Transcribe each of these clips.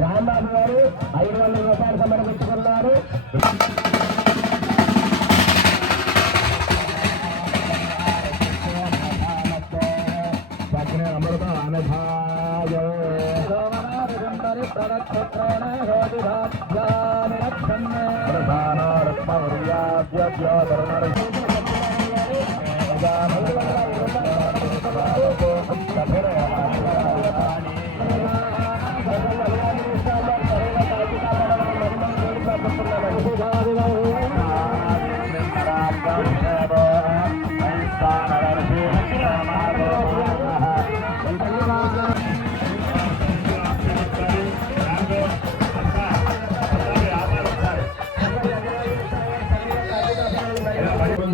రాంబాబు గారు 500 రూపాయలు సమర్పించుకున్నారు.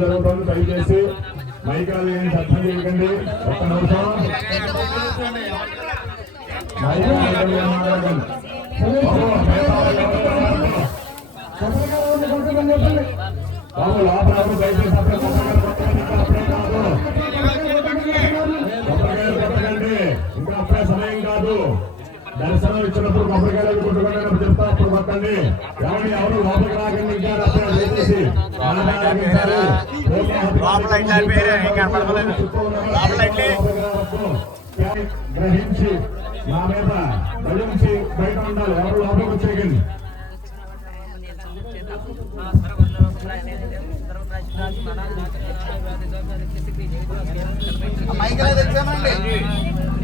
జరుగుతుంది. దయచేసి మైకాలు ఏమి అర్థం చేయకండి. ఒక్క నిమిషం బాబు లోపల దయచేసి అప్పుడే కొట్టకండి. ఇంకా అప్పుడే సమయం కాదు. దర్శనం ఇచ్చినప్పుడు కొబ్బరికాయలు కొట్టుకోండి చెప్తా అప్పుడు కొట్టండి. ఎవరు లోపలికి రాకండి. ఇంకా దయచేసి గ్రహించి నా మీద భరించి బయట ఉండాలి. ఎవరు లోపలికి వచ్చేయండి.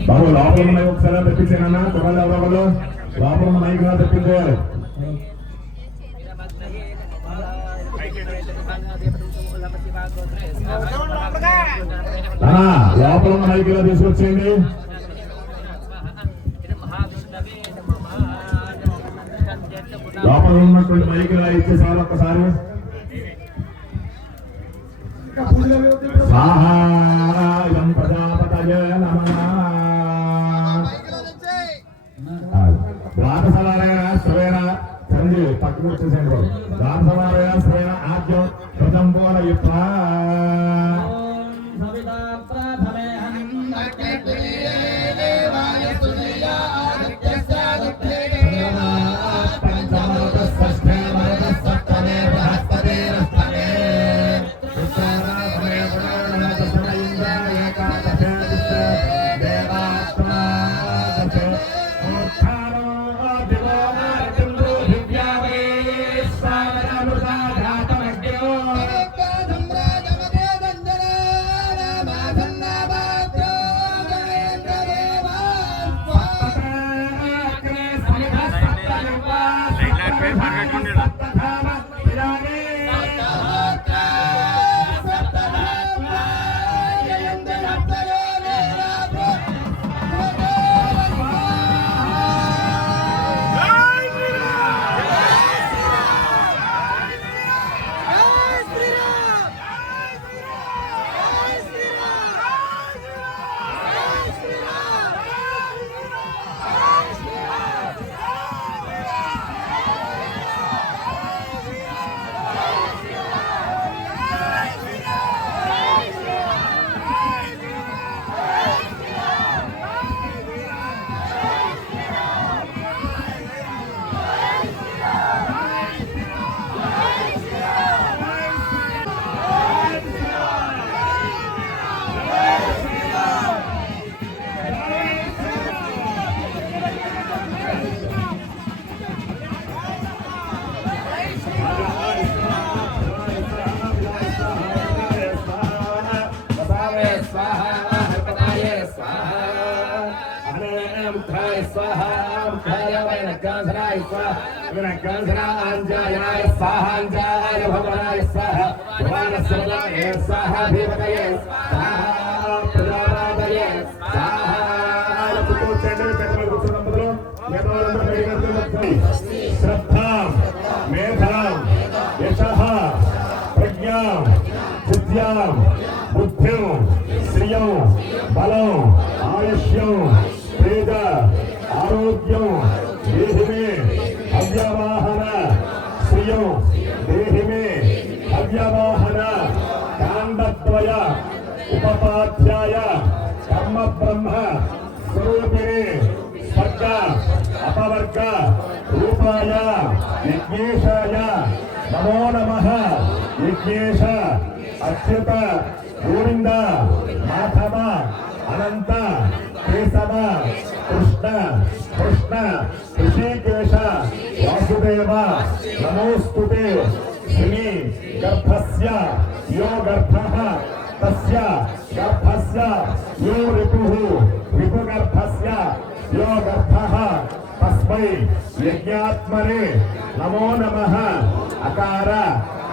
బాబు లోపల మైక్ ఒకసారి తెప్పించానన్నా. కుర్రాళ్ళు ఎవరో లోపల మైక్ లా తెప్పించేయాలి. లోపల మైక్ లా తీసుకొచ్చేయండి. లోపల ఉన్నటువంటి మైక్ లా ఇచ్చేసారు. ఒక్కసారి సాహాయం ప్రజాపతయే నమః. ద్వాదశవారయ శ్రవేణ చంద్రి పక్కన వచ్చేసేయండి. ద్వాదశవారయ శ్రవేణ ఆద్యం ప్రథం పూరయుత్వా శ్రద్ధ మేధ శ్రియం బలం ఆయుష్యం తేజ ఆరోగ్యం దేహిమే అవ్యవాహన శ్రియం దేహిమే అవ్యవాహన కాండద్వయ ఉపపాధ్యాయ కర్మ బ్రహ్మ స్వరూపిణి స్వర్గ అపవర్గ రూపాయ యజ్ఞేశాయ నమో నమః యజ్ఞేశ అచ్యుత గోవింద మాధవ అనంత కేశవ కృష్ణ కృష్ణ ఋషికేశ వాసుదేవ నమోస్తుతే శ్రీ గర్భస్య యో గర్భః తస్య గర్భస్య యో రిపుః రిపుగర్భస్య యో గర్భః తస్మై యజ్ఞాత్మనే నమో నమః అకార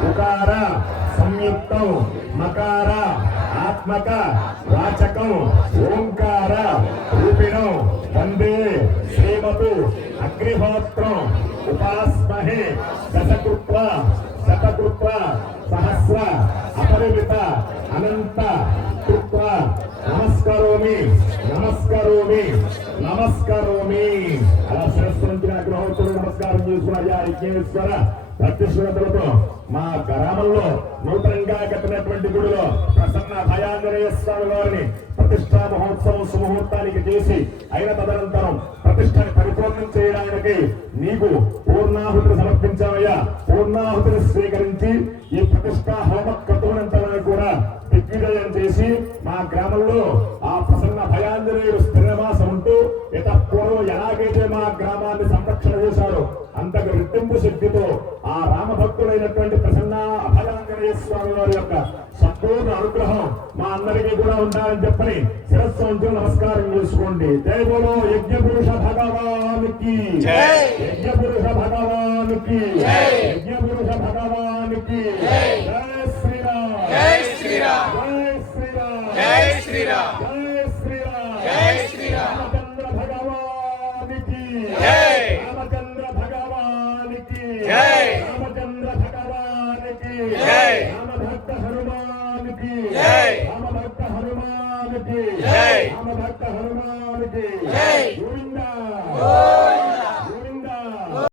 ఉకార సంయుక్తం మకార ఆత్మక వాచకం ఓంకార రూపిణం వందే శ్రీమతు అగ్నిహోత్రం ఉపాస్మహే దశకృత్వ శతకృత్వ సహస్ర అపరిమిత అనంత కృత్వ నమస్కరోమి నమస్కరోమి నమస్కరోమి. అలా శిరస్సు నుంచి అగ్నిహోత్రుడు నమస్కారం చేసుకున్నాయా యజ్ఞేశ్వర ప్రత్యుష్ణతలతో మా గ్రామంలో నూతనంగా కట్టినటువంటి గుడిలో ప్రసన్న భయాంజనేయ స్వామి వారిని ప్రతిష్టా మహోత్సవం సుముహూర్తానికి చేసి అయిన తదనంతరం ప్రతిష్టని పరిపూర్ణం చేయడానికి నీకు పూర్ణాహుతిని సమర్పించామయ్యా. పూర్ణాహుతిని స్వీకరించి ఈ ప్రతిష్టా హోమక్రతువునంతలను కూడా దిగ్విజయం చేసి మా గ్రామంలో ఆ ప్రసన్న భయాంజనేయుడు స్థిరనివాసం ఉంటూ పూర్వం ఎలాగైతే మా గ్రామాన్ని సంరక్షణ చేశారో అంతకు రెట్టింపు శక్తితో ఆ రామభక్తుడైనటువంటి ప్రసన్న అభయాంజనేయ స్వామి వారి యొక్క సంపూర్ణ అనుగ్రహం మా అందరికీ కూడా ఉండాలని చెప్పని శిరస్సు ఉంటూ నమస్కారం చేసుకోండి. జై బోలో యజ్ఞ పురుష భగవానికి, యజ్ఞ పురుష భగవానికి.